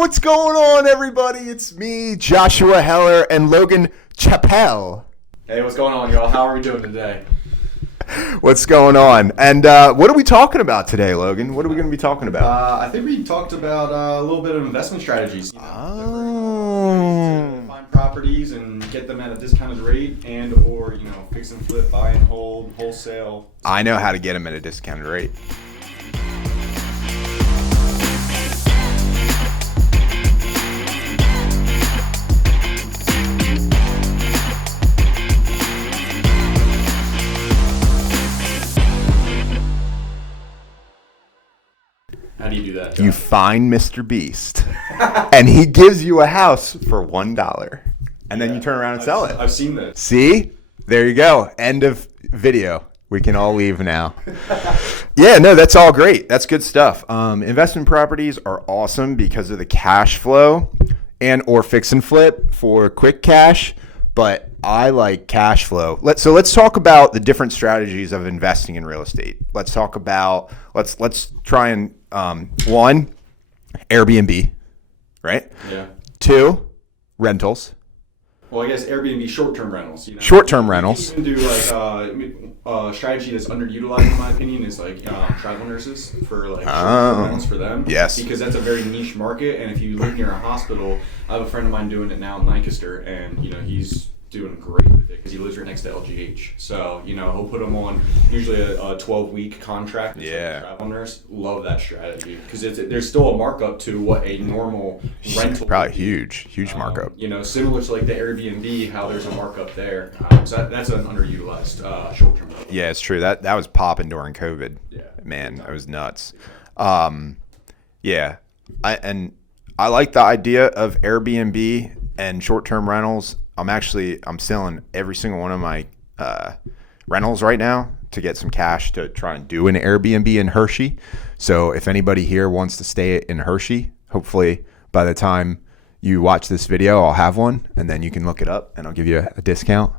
what's going on, everybody? It's me, J.R.Heller, and Logan Chappelle. Hey, what's going on, y'all? How are we doing today? What's going on? And what are we talking about today, Logan? What are we going to be talking about? I think we talked about a little bit of investment strategies. Oh. To find properties and get them at a discounted rate, and or fix and flip, buy and hold, wholesale. I know how to get them at a discounted rate. How do you do that, John? You find Mr. Beast, and he gives you a house for $1, and then you turn around and sell it. I've seen this. See? There you go. End of video. We can all leave now. Yeah, no, that's all great. That's good stuff. Investment properties are awesome because of the cash flow and or fix and flip for quick cash, but I like cash flow. Let's talk about the different strategies of investing in real estate. Let's talk about let's try and one, Airbnb, right? Yeah. 2, rentals. Well, I guess Airbnb short-term rentals. Short-term rentals. You can do a strategy that's underutilized, in my opinion, is travel nurses for short-term rentals for them. Yes. Because that's a very niche market, and if you live near a hospital, I have a friend of mine doing it now in Lancaster, and he's doing great with it because he lives right next to LGH. So he'll put them on usually a 12-week contract. Yeah. Travel nurse, love that strategy because there's still a markup to what a normal rental. Probably huge markup. Similar to the Airbnb, how there's a markup there. So that's an underutilized short-term rental. Yeah, it's true. That was popping during COVID. Yeah. Man, that was nuts. Yeah. I like the idea of Airbnb and short-term rentals. I'm selling every single one of my rentals right now to get some cash to try and do an Airbnb in Hershey. So if anybody here wants to stay in Hershey, hopefully by the time you watch this video, I'll have one, and then you can look it up, and I'll give you a discount,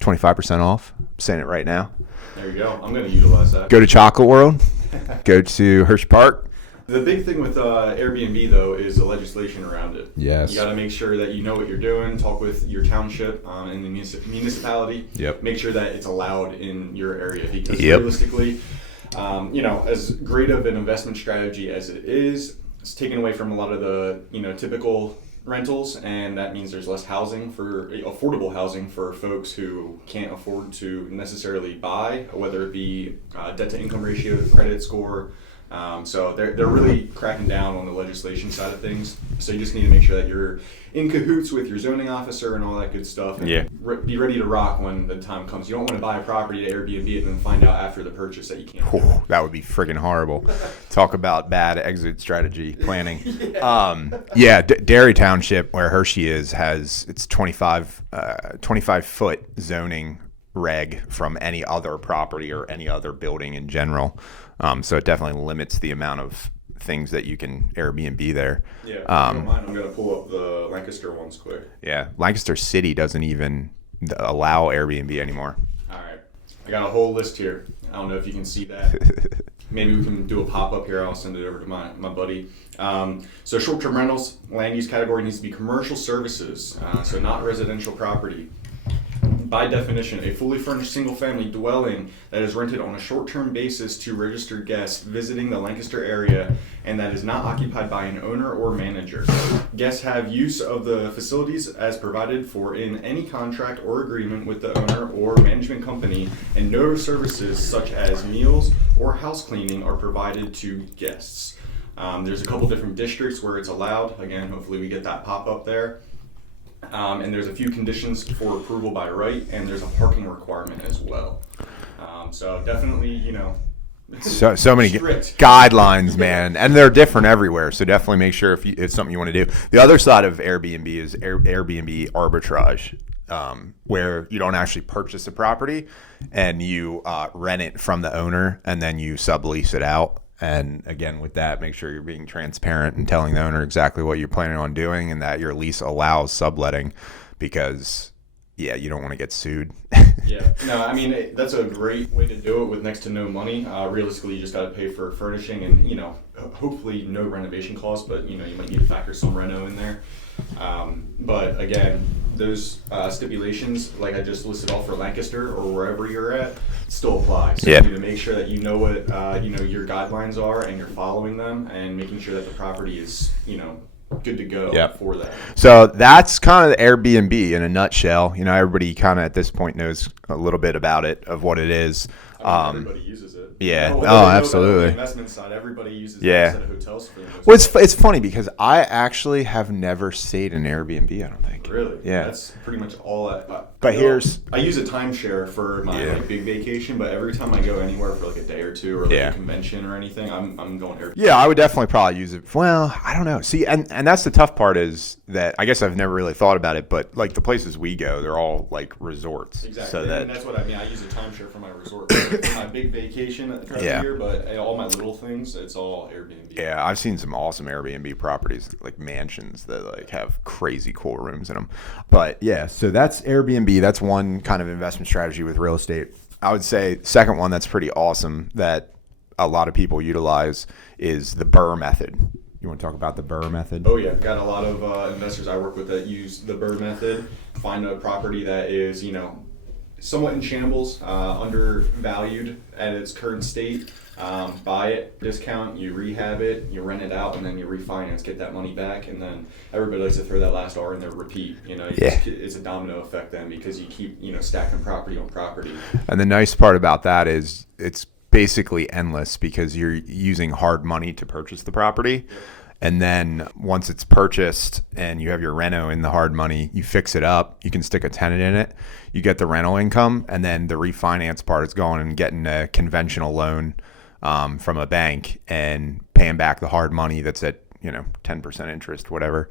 25% off. I'm saying it right now. There you go. I'm going to utilize that. Go to Chocolate World. Go to Hershey Park. The big thing with Airbnb, though, is the legislation around it. Yes. You got to make sure that you know what you're doing, talk with your township and the municipality. Yep. Make sure that it's allowed in your area because realistically, as great of an investment strategy as it is, it's taken away from a lot of the, typical rentals, and that means there's less affordable housing for folks who can't afford to necessarily buy, whether it be debt to income ratio, credit score. So they're really cracking down on the legislation side of things. So you just need to make sure that you're in cahoots with your zoning officer and all that good stuff. And be ready to rock when the time comes. You don't want to buy a property to Airbnb and then find out after the purchase that you can't. That would be friggin' horrible. Talk about bad exit strategy planning. Dairy Township, where Hershey is, has its 25-foot zoning reg from any other property or any other building in general. So it definitely limits the amount of things that you can Airbnb there. Yeah, if you don't mind, I'm going to pull up the Lancaster ones quick. Yeah, Lancaster City doesn't even allow Airbnb anymore. All right. I got a whole list here. I don't know if you can see that. Maybe we can do a pop-up here. I'll send it over to my buddy. So short-term rentals, land use category needs to be commercial services, so not residential property. By definition, a fully furnished single-family dwelling that is rented on a short-term basis to registered guests visiting the Lancaster area and that is not occupied by an owner or manager. Guests have use of the facilities as provided for in any contract or agreement with the owner or management company, and no services such as meals or house cleaning are provided to guests. There's a couple different districts where it's allowed. Again, hopefully we get that pop-up there. And there's a few conditions for approval by right, and there's a parking requirement as well. So definitely, so many guidelines, man, and they're different everywhere. So definitely make sure if it's something you want to do. The other side of Airbnb is Airbnb arbitrage, where you don't actually purchase a property and you rent it from the owner and then you sublease it out. And again, with that, make sure you're being transparent and telling the owner exactly what you're planning on doing and that your lease allows subletting, because yeah, you don't want to get sued. Yeah, no, I mean that's a great way to do it with next to no money. Realistically, you just got to pay for furnishing and hopefully no renovation costs, but you might need to factor some reno in there. But again, those stipulations, like I just listed off for Lancaster or wherever you're at, still apply. So Yeah. you need to make sure that you know what your guidelines are and you're following them, and making sure that the property is good to go Yep. for that. So that's kind of the Airbnb in a nutshell. Everybody kind of at this point knows a little bit about it, of what it is. I mean, everybody uses it. Yeah. Whether Oh, they know about absolutely. the investment side, everybody uses Yeah. that instead of hotels for the most Well, part. it's funny because I actually have never stayed in Airbnb, I don't think. Really? Yeah. That's pretty much all But here's- I use a timeshare for my Yeah. big vacation, but every time I go anywhere for like a day or two or like Yeah. a convention or anything, I'm going Airbnb. Yeah, I would definitely probably use it. Well, I don't know. See, and that's the tough part is that I guess I've never really thought about it, but like the places we go, they're all like resorts. Exactly. So And that's what I mean. I use a timeshare for my resort, for my big vacation throughout Yeah. the year, but all my little things, it's all Airbnb. Yeah, I've seen some awesome Airbnb properties, like mansions that like have crazy cool rooms in them. But yeah, so that's Airbnb. That's one kind of investment strategy with real estate. I would say second one that's pretty awesome that a lot of people utilize is the Burr method. You want to talk about the Burr method? Oh yeah, got a lot of investors I work with that use the Burr method. Find a property that is, somewhat in shambles, undervalued at its current state. Buy it, discount, you rehab it, you rent it out, and then you refinance, get that money back, and then everybody likes to throw that last R in there, repeat. It's a domino effect then because you keep stacking property on property. And the nice part about that is it's basically endless because you're using hard money to purchase the property. Yep. And then once it's purchased and you have your reno in the hard money, you fix it up, you can stick a tenant in it, you get the rental income, and then the refinance part is going and getting a conventional loan from a bank and paying back the hard money that's at 10% interest, whatever,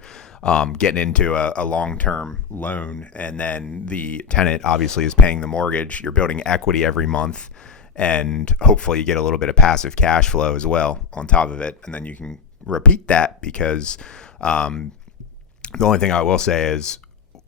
getting into a long-term loan. And then the tenant obviously is paying the mortgage. You're building equity every month, and hopefully you get a little bit of passive cash flow as well on top of it. And then you can repeat that because the only thing I will say is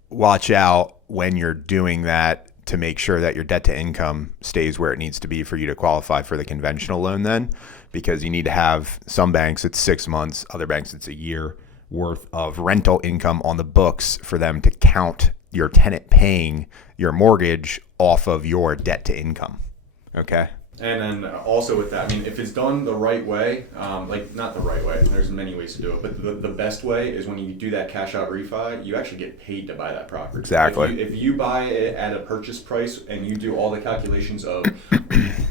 watch out when you're doing that to make sure that your debt to income stays where it needs to be for you to qualify for the conventional loan then, because you need to have some banks it's 6 months, other banks it's a year worth of rental income on the books for them to count your tenant paying your mortgage off of your debt to income. Okay. And then also with that, I mean, if it's done the right way, not the right way, there's many ways to do it, but the best way is when you do that cash out refi, you actually get paid to buy that property. Exactly. If you buy it at a purchase price and you do all the calculations of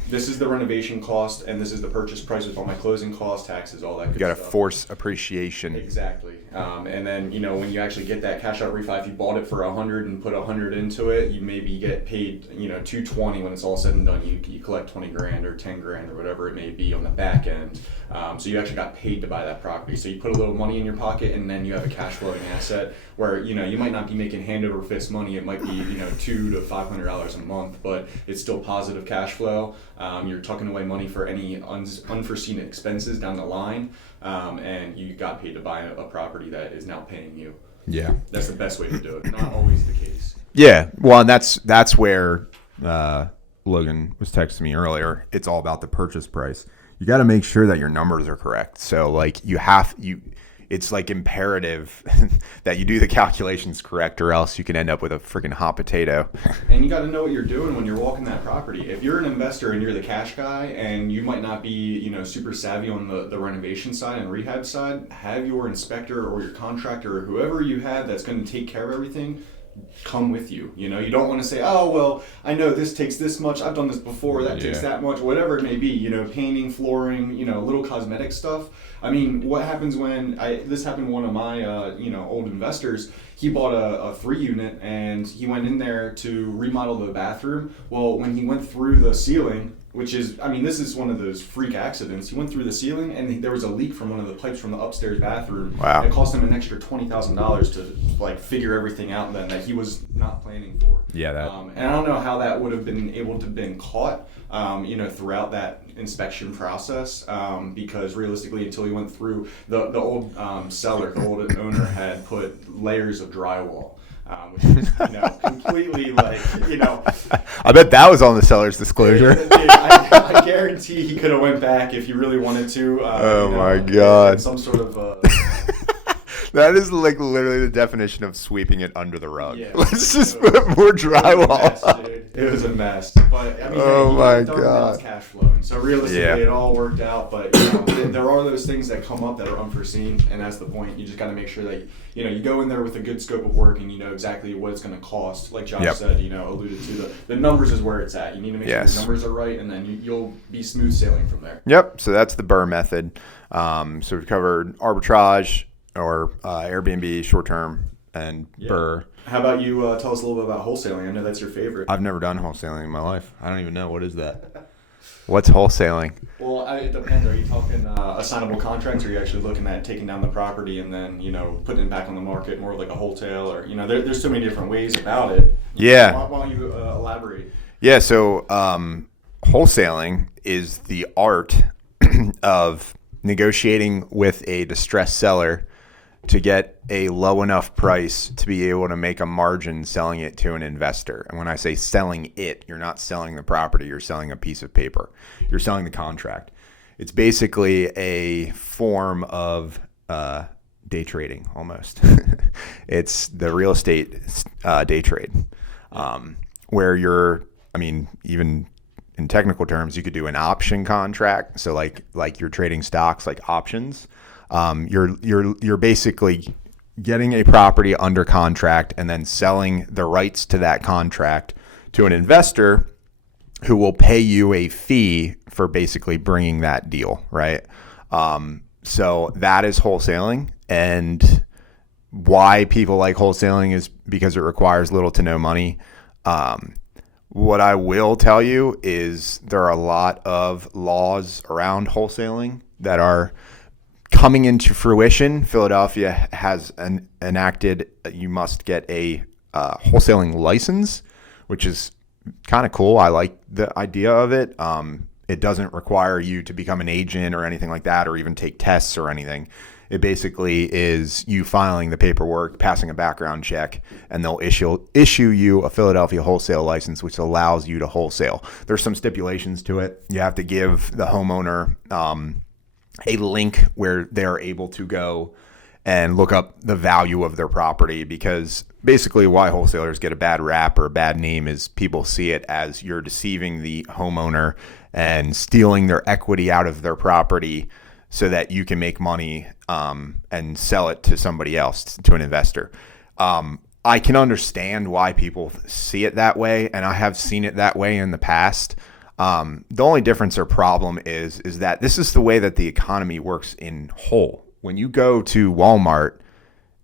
this is the renovation cost and this is the purchase price with all my closing costs, taxes, all that good You got to stuff. force appreciation. Exactly. And then, when you actually get that cash out refi, if you bought it for $100 and put $100 into it, you maybe get paid, $220 when it's all said and done. You collect $20,000 or $10,000 or whatever it may be on the back end. So you actually got paid to buy that property. So you put a little money in your pocket and then you have a cash flowing asset where, you might not be making hand over fist money. It might be, $200 to $500 a month, but it's still positive cash flow. You're tucking away money for any unforeseen expenses down the line. And you got paid to buy a property that is now paying you. Yeah. That's the best way to do it. Not always the case. Yeah. Well, and that's where Logan was texting me earlier. It's all about the purchase price. You got to make sure that your numbers are correct. So like it's like imperative that you do the calculations correct, or else you can end up with a freaking hot potato. And you got to know what you're doing when you're walking that property. If you're an investor and you're the cash guy and you might not be, super savvy on the renovation side and rehab side, have your inspector or your contractor or whoever you have that's going to take care of everything come with you. You don't want to say, oh, well, I know this takes this much. I've done this before. That takes that much, whatever it may be, painting, flooring, little cosmetic stuff. I mean, what happens when this happened to one of my, old investors. He bought a 3-unit and he went in there to remodel the bathroom. Well, when he went through the ceiling, which is, this is one of those freak accidents. He went through the ceiling and there was a leak from one of the pipes from the upstairs bathroom. Wow. It cost him an extra $20,000 to figure everything out then that he was not planning for. Yeah, that. And I don't know how that would have been able to been caught, throughout that inspection process, because realistically, until he went through the old seller, the old owner had put layers of drywall. which is completely I bet that was on the seller's disclosure. Dude, I guarantee he could have went back if he really wanted to. Oh my God. Some sort of. That is like literally the definition of sweeping it under the rug. Yeah, Let's just put more drywall. It was a mess. But I mean, Oh my he God. cash flowing. So realistically, Yeah. it all worked out. But there are those things that come up that are unforeseen, and that's the point. You just got to make sure that you go in there with a good scope of work, and you know exactly what it's going to cost. Like Josh said, alluded to the numbers is where it's at. You need to make sure the numbers are right, and then you'll be smooth sailing from there. Yep. So that's the Burr method. So we've covered arbitrage or Airbnb, short term, and Burr. How about you tell us a little bit about wholesaling? I know that's your favorite. I've never done wholesaling in my life. I don't even know. What is that? What's wholesaling? Well, it depends. Are you talking assignable contracts, or are you actually looking at taking down the property and then putting it back on the market, more like a wholesale, or there's so many different ways about it. Yeah. Why don't you elaborate? Yeah. So wholesaling is the art of negotiating with a distressed seller to get a low enough price to be able to make a margin selling it to an investor. And when I say selling it, you're not selling the property, you're selling a piece of paper. You're selling the contract. It's basically a form of day trading almost. It's the real estate day trade where even in technical terms, you could do an option contract. So like you're trading stocks like options. You're basically getting a property under contract and then selling the rights to that contract to an investor who will pay you a fee for basically bringing that deal, right? So that is wholesaling, and why people like wholesaling is because it requires little to no money. What I will tell you is there are a lot of laws around wholesaling that are coming into fruition. Philadelphia has enacted you must get a wholesaling license, which is kind of cool. I like the idea of it. It doesn't require you to become an agent or anything like that, or even take tests or anything. It basically is you filing the paperwork, passing a background check, and they'll issue you a Philadelphia wholesale license, which allows you to wholesale. There's some stipulations to it. You have to give the homeowner a link where they're able to go and look up the value of their property, because basically why wholesalers get a bad rap or a bad name is people see it as you're deceiving the homeowner and stealing their equity out of their property so that you can make money and sell it to somebody else, to an investor. I can understand why people see it that way, and I have seen it that way in the past. The only difference or problem is that this is the way that the economy works in whole. When you go to Walmart,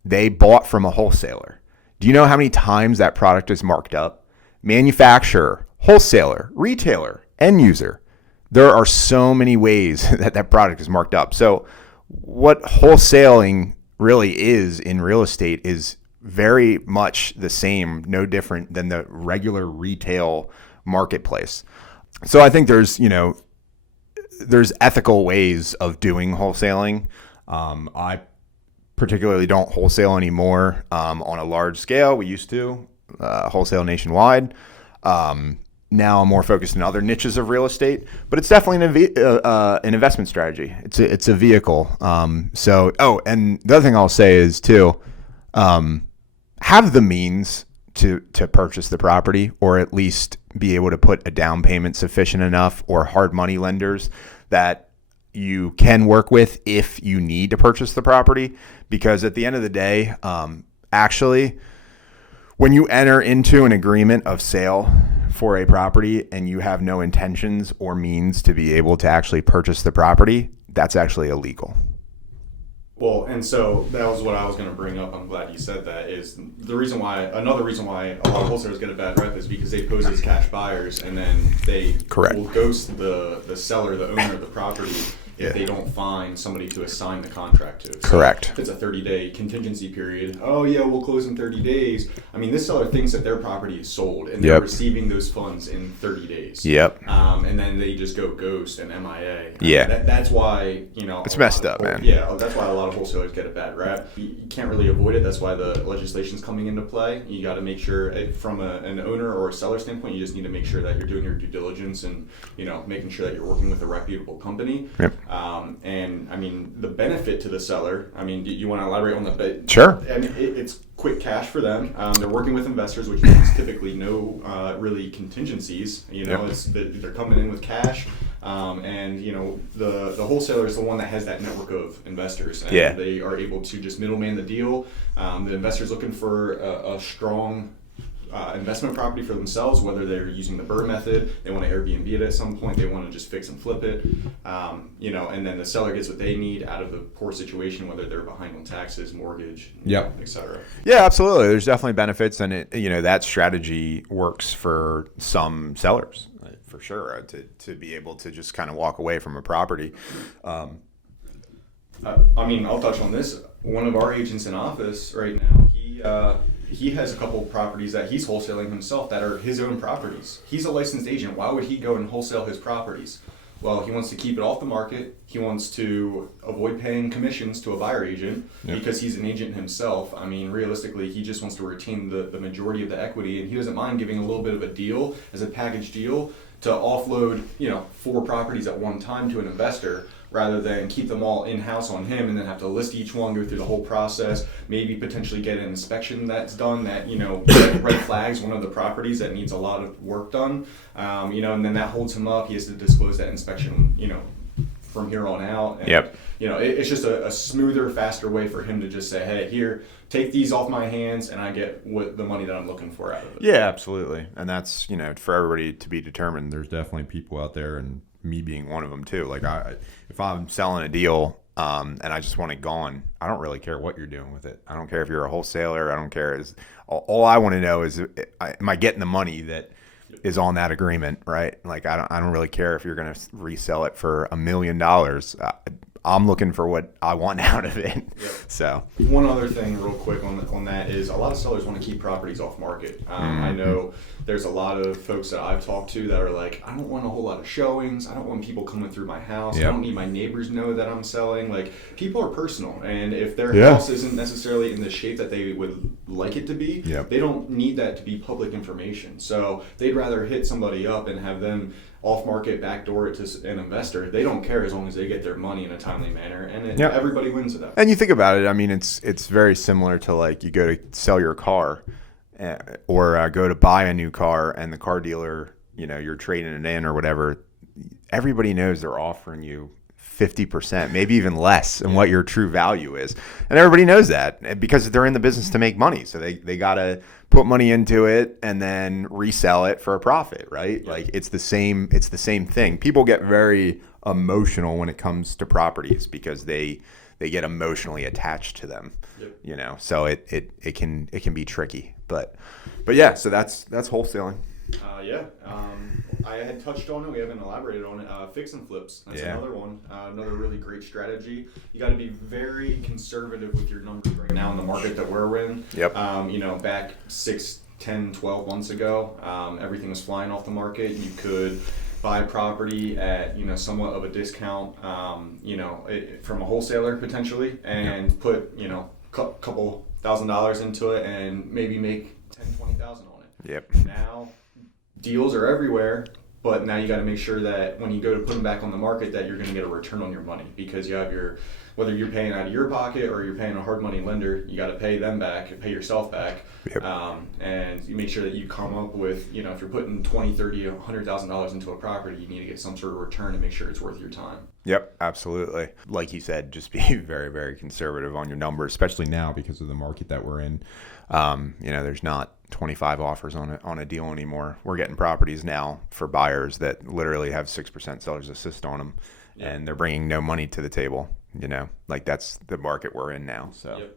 they bought from a wholesaler. Do you know how many times that product is marked up? Manufacturer, wholesaler, retailer, end user. There are so many ways that product is marked up. So what wholesaling really is in real estate is very much the same, no different than the regular retail marketplace. So I think there's ethical ways of doing wholesaling. I particularly don't wholesale anymore on a large scale. We used to wholesale nationwide. Now I'm more focused in other niches of real estate, but it's definitely an investment strategy. It's a vehicle. And the other thing I'll say is too, have the means to purchase the property, or at least be able to put a down payment sufficient enough, or hard money lenders that you can work with if you need to purchase the property. Because at the end of the day, actually, when you enter into an agreement of sale for a property and you have no intentions or means to be able to actually purchase the property, that's actually illegal. Well, and so that was what I was going to bring up. I'm glad you said that. Is another reason why a lot of wholesalers get a bad rep is because they pose as cash buyers, and then they will ghost the seller, the owner of the property, if they don't find somebody to assign the contract to. So Correct. if it's a 30-day contingency period, oh yeah, we'll close in 30 days. I mean, this seller thinks that their property is sold and they're receiving those funds in 30 days. And then they just go ghost and MIA. That's why, it's messed up, man. Yeah, that's why a lot of wholesalers get a bad rap. You can't really avoid it. That's why the legislation's coming into play. You got to make sure, from an owner or a seller standpoint, you just need to make sure that you're doing your due diligence and, making sure that you're working with a reputable company. And I mean, the benefit to the seller, I mean, do you want to elaborate on that? Sure. I mean, it's quick cash for them. They're working with investors, which means typically no really contingencies. They're coming in with cash. And the wholesaler is the one that has that network of investors, and they are able to just middleman the deal. The investor's looking for a strong investment property for themselves, whether they're using the BRRRR method, they want to Airbnb it at some point, they want to just fix and flip it, and then the seller gets what they need out of the poor situation, whether they're behind on taxes, mortgage, etc. Yeah, absolutely. There's definitely benefits, and that strategy works for some sellers. For sure, to be able to just kind of walk away from a property. I mean, I'll touch on this. One of our agents in office right now, he has a couple of properties that he's wholesaling himself that are his own properties. He's a licensed agent. Why would he go and wholesale his properties? Well, he wants to keep it off the market. He wants to avoid paying commissions to a buyer agent because he's an agent himself. I mean, realistically, he just wants to retain the majority of the equity, and he doesn't mind giving a little bit of a deal as a package deal to offload, 4 properties at one time to an investor, rather than keep them all in-house on him and then have to list each one, go through the whole process, maybe potentially get an inspection that's done that, red flags one of the properties that needs a lot of work done, and then that holds him up. He has to disclose that inspection, from here on out. And, it's just a smoother, faster way for him to just say, hey, here, take these off my hands and I get the money that I'm looking for out of it. Yeah, absolutely. And that's, for everybody to be determined. There's definitely people out there, and me being one of them too. Like if I'm selling a deal and I just want it gone, I don't really care what you're doing with it. I don't care if you're a wholesaler. I don't care. All I want to know is, am I getting the money that is on that agreement, right? Like I don't really care if you're going to resell it for $1 million. I'm looking for what I want out of it. So one other thing real quick on that is a lot of sellers want to keep properties off market. I know there's a lot of folks that I've talked to that are like, I don't want a whole lot of showings. I don't want people coming through my house. I don't need my neighbors know that I'm selling. Like, people are personal, and if their house isn't necessarily in the shape that they would like it to be, they don't need that to be public information. So they'd rather hit somebody up and have them off-market backdoor it to an investor. They don't care as long as they get their money in a timely manner, and everybody wins at that. And you think about it, I mean, it's very similar to, like, you go to sell your car or go to buy a new car, and the car dealer, you're trading it in or whatever. Everybody knows they're offering you 50%, maybe even less, and what your true value is. And everybody knows that because they're in the business to make money. So they got to put money into it and then resell it for a profit, right? Like it's the same thing. People get very emotional when it comes to properties because they get emotionally attached to them. So it can be tricky. But yeah, so that's wholesaling. I had touched on it. We haven't elaborated on it. Fix and flips. That's another one. Another really great strategy. You got to be very conservative with your numbers right now in the market that we're in. Back 6, 10, 12 months ago, everything was flying off the market. You could buy property at somewhat of a discount, from a wholesaler potentially, and put couple $1,000s into it and maybe make 10, 20,000 on it. Now deals are everywhere, but now you got to make sure that when you go to put them back on the market that you're going to get a return on your money, because you have whether you're paying out of your pocket or you're paying a hard money lender, you got to pay them back, pay yourself back. And you make sure that you come up with, if you're putting $20, $30, $100,000 into a property, you need to get some sort of return to make sure it's worth your time. Yep, absolutely. Like you said, just be very, very conservative on your numbers, especially now because of the market that we're in. There's not 25 offers on a deal anymore. We're getting properties now for buyers that literally have 6% seller's assist on them, and they're bringing no money to the table. Like that's the market we're in now. So.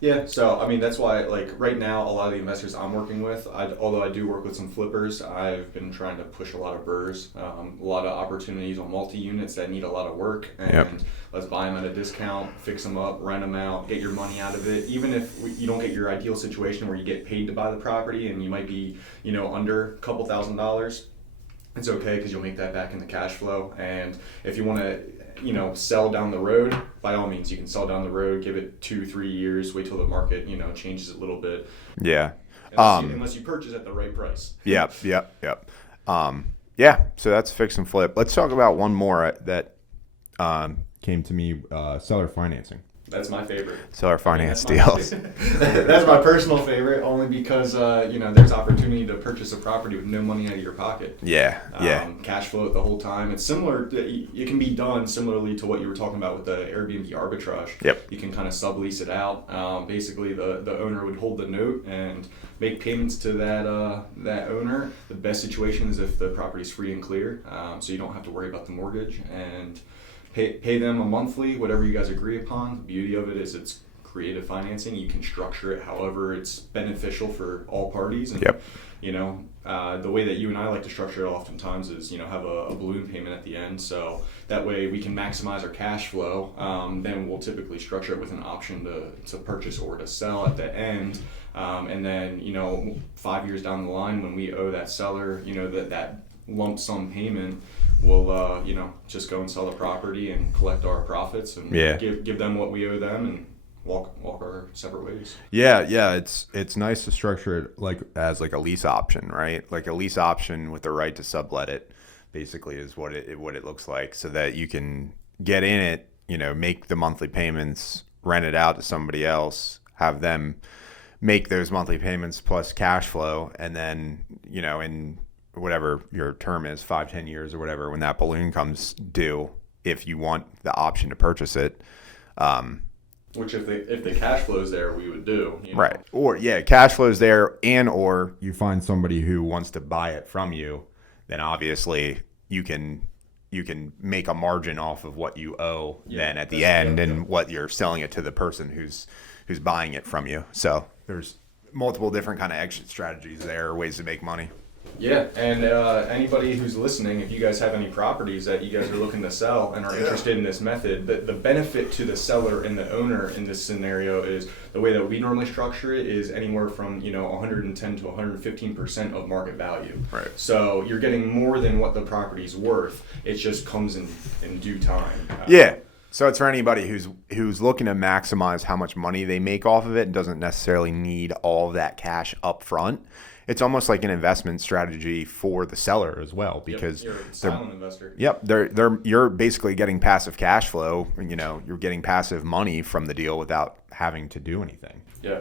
Yeah, so I mean that's why like right now a lot of the investors I'm working with, although I do work with some flippers, I've been trying to push a lot of burrs, a lot of opportunities on multi-units that need a lot of work, and Yep. let's buy them at a discount, fix them up, rent them out, get your money out of it. Even if you don't get your ideal situation where you get paid to buy the property and you might be under a couple $1,000s, it's okay because you'll make that back in the cash flow. And if you want to sell down the road, by all means you can sell down the road, give it 2-3 years, wait till the market changes a little bit, Yeah. unless you purchase at the right price. Yep. Yeah. So that's fix and flip. Let's talk about one more that came to me: seller financing. That's my favorite. Seller finance That's my- deals. That's my personal favorite, only because there's opportunity to purchase a property with no money out of your pocket. Yeah. Cash flow the whole time. It's similar. It can be done similarly to what you were talking about with the Airbnb arbitrage. Yep. You can kind of sublease it out. Basically, the owner would hold the note and make payments to that owner. The best situation is if the property's free and clear, so you don't have to worry about the mortgage, and pay them a monthly, whatever you guys agree upon. The beauty of it is it's creative financing. You can structure it however it's beneficial for all parties. And, Yep. the way that you and I like to structure it oftentimes is, have a balloon payment at the end. So that way we can maximize our cash flow. Then we'll typically structure it with an option to purchase or to sell at the end. And then, 5 years down the line when we owe that seller, that lump sum payment, we'll just go and sell the property and collect our profits and give them what we owe them and walk our separate ways. Yeah. It's nice to structure it as a lease option, right? Like a lease option with the right to sublet it, basically, is what it looks like, so that you can get in it, make the monthly payments, rent it out to somebody else, have them make those monthly payments plus cash flow, and then in whatever your term is, 5-10 years or whatever, when that balloon comes due, if you want the option to purchase it, which if the cash flow's there, we would do. Right. Or cash flow's there, and or you find somebody who wants to buy it from you, then obviously you can make a margin off of what you owe then at the end, and what you're selling it to the person who's buying it from you. So there's multiple different kind of exit strategies there, ways to make money. Yeah, and anybody who's listening, if you guys have any properties that you guys are looking to sell and are interested in this method, the benefit to the seller and the owner in this scenario is the way that we normally structure it is anywhere from 110 to 115% of market value. Right. So you're getting more than what the property's worth. It just comes in due time. So it's for anybody who's looking to maximize how much money they make off of it and doesn't necessarily need all of that cash up front. It's almost like an investment strategy for the seller as well, because you're a silent investor. Yep, you're basically getting passive cash flow. You're getting passive money from the deal without having to do anything. Yeah.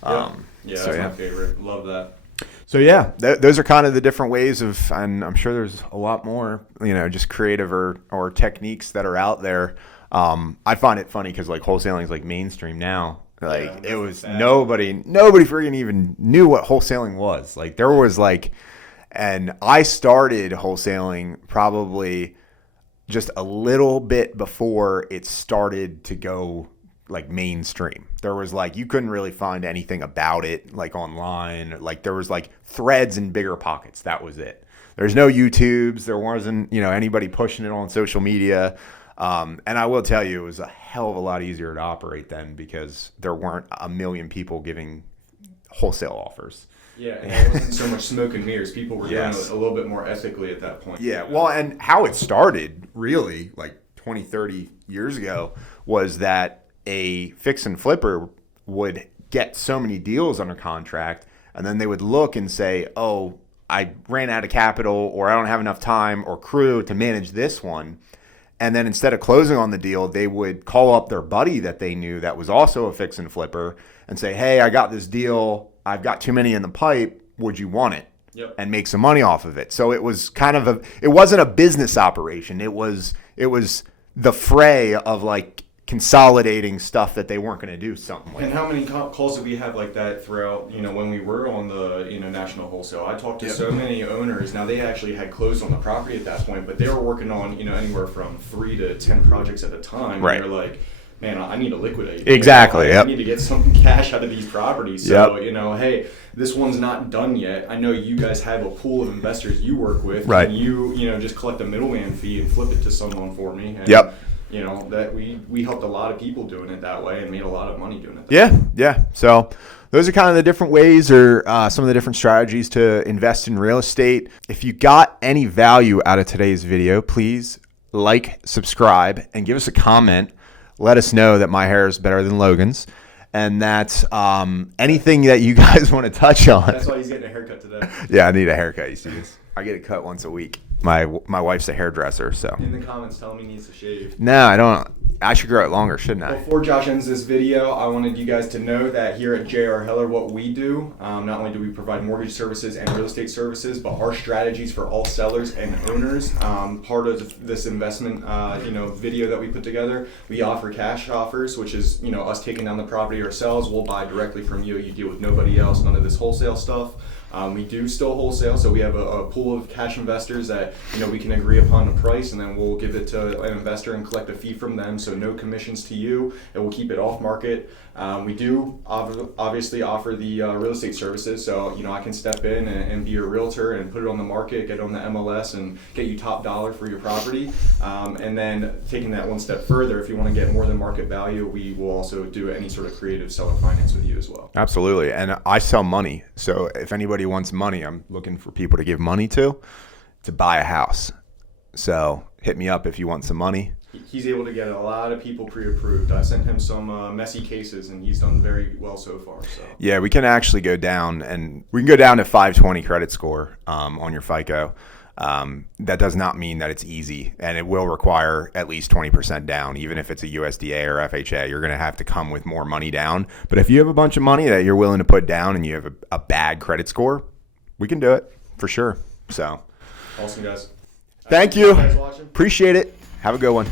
That's my favorite. Love that. So those are kind of the different ways of, and I'm sure there's a lot more, just creative or techniques that are out there. I find it funny because wholesaling is mainstream now. It was nobody freaking even knew what wholesaling was. There was and I started wholesaling probably just a little bit before it started to go mainstream. There was you couldn't really find anything about it online. There was threads in Bigger Pockets. That was it. There's no YouTubes. There wasn't anybody pushing it on social media. And I will tell you, it was a hell of a lot easier to operate then, because there weren't a million people giving wholesale offers. Yeah, and it wasn't so much smoke and mirrors. People were doing it a little bit more ethically at that point. Yeah, well, and how it started really 20, 30 years ago was that a fix and flipper would get so many deals under contract, and then they would look and say, oh, I ran out of capital, or I don't have enough time or crew to manage this one. And then instead of closing on the deal, they would call up their buddy that they knew that was also a fix and flipper and say, hey, I got this deal. I've got too many in the pipe. Would you want it? Yep. And make some money off of it. So it was kind of it wasn't a business operation. It was the fray of consolidating stuff that they weren't going to do something with. And how many calls did we have like that throughout, when we were on the, national wholesale? I talked to so many owners. Now, they actually had closed on the property at that point, but they were working on, anywhere from 3 to 10 projects at a time. Right. And they're like, man, I need to liquidate. Exactly. I need to get some cash out of these properties. So, Yep. Hey, this one's not done yet. I know you guys have a pool of investors you work with. Right. And you just collect a middleman fee and flip it to someone for me. And, Yep. That we helped a lot of people doing it that way and made a lot of money doing it that way. Yeah. So those are kind of the different ways or some of the different strategies to invest in real estate. If you got any value out of today's video, please like, subscribe, and give us a comment. Let us know that my hair is better than Logan's. And that's anything that you guys want to touch on. That's why he's getting a haircut today. Yeah, I need a haircut. You see this? I get it cut once a week. My wife's a hairdresser, so. In the comments, tell him he needs to shave. No, I don't. I should grow it longer, shouldn't I? Before Josh ends this video, I wanted you guys to know that here at J.R.Heller, what we do, not only do we provide mortgage services and real estate services, but our strategies for all sellers and owners. Part of this investment, video that we put together, we offer cash offers, which is, us taking down the property ourselves. We'll buy directly from you. You deal with nobody else, none of this wholesale stuff. We do still wholesale, so we have a pool of cash investors that we can agree upon a price, and then we'll give it to an investor and collect a fee from them. So no commissions to you, and we'll keep it off market. We do obviously offer the real estate services, so I can step in and be your realtor and put it on the market, get on the MLS, and get you top dollar for your property. And then taking that one step further, if you want to get more than market value, we will also do any sort of creative seller finance with you as well. Absolutely, and I sell money. So if anybody wants money, I'm looking for people to give money to buy a house. So hit me up if you want some money. He's able to get a lot of people pre-approved. I sent him some messy cases, and he's done very well so far. So yeah, we can actually go down, and we can go down to 520 credit score on your FICO. That does not mean that it's easy, and it will require at least 20% down. Even if it's a USDA or FHA, you're going to have to come with more money down. But if you have a bunch of money that you're willing to put down and you have a bad credit score, we can do it for sure. So awesome, guys. Thank you. Guys watching. Appreciate it. Have a good one.